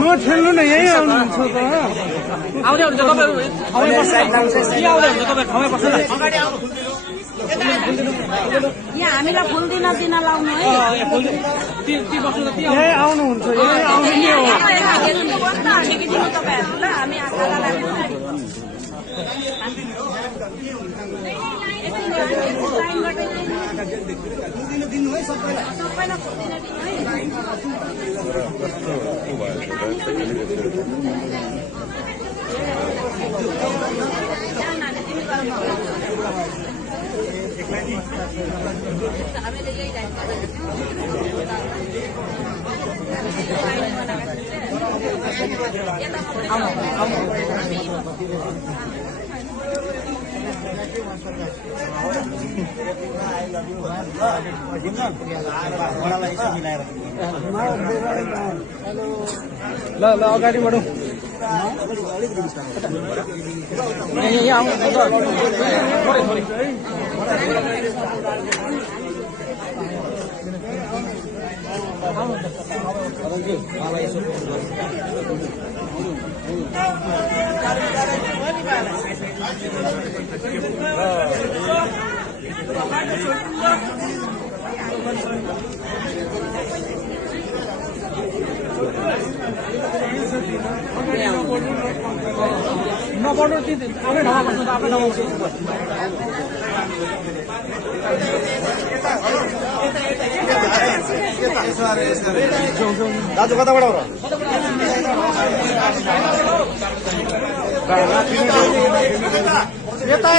म खेल्नु न यही आउनुहुन्छ त यहाँ हामीलाई फुल दिन लाउनु है यही आउनुहुन्छ यही आउनु नै हो हामी ल ल अगाडि बढौँ नपढ्नु आफ्नै ठाउँमा बस्नु त आफ्नै ठाउँमा दाजु कताबाट हो यता